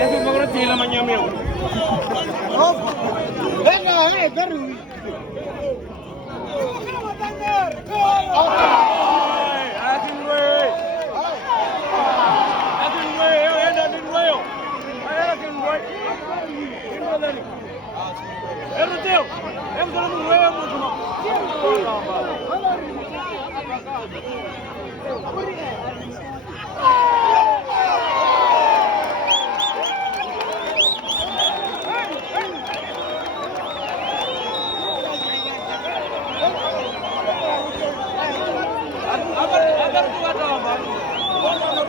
Eso fue que la mañana mío. Venga, Perú. Agar tu ada apa?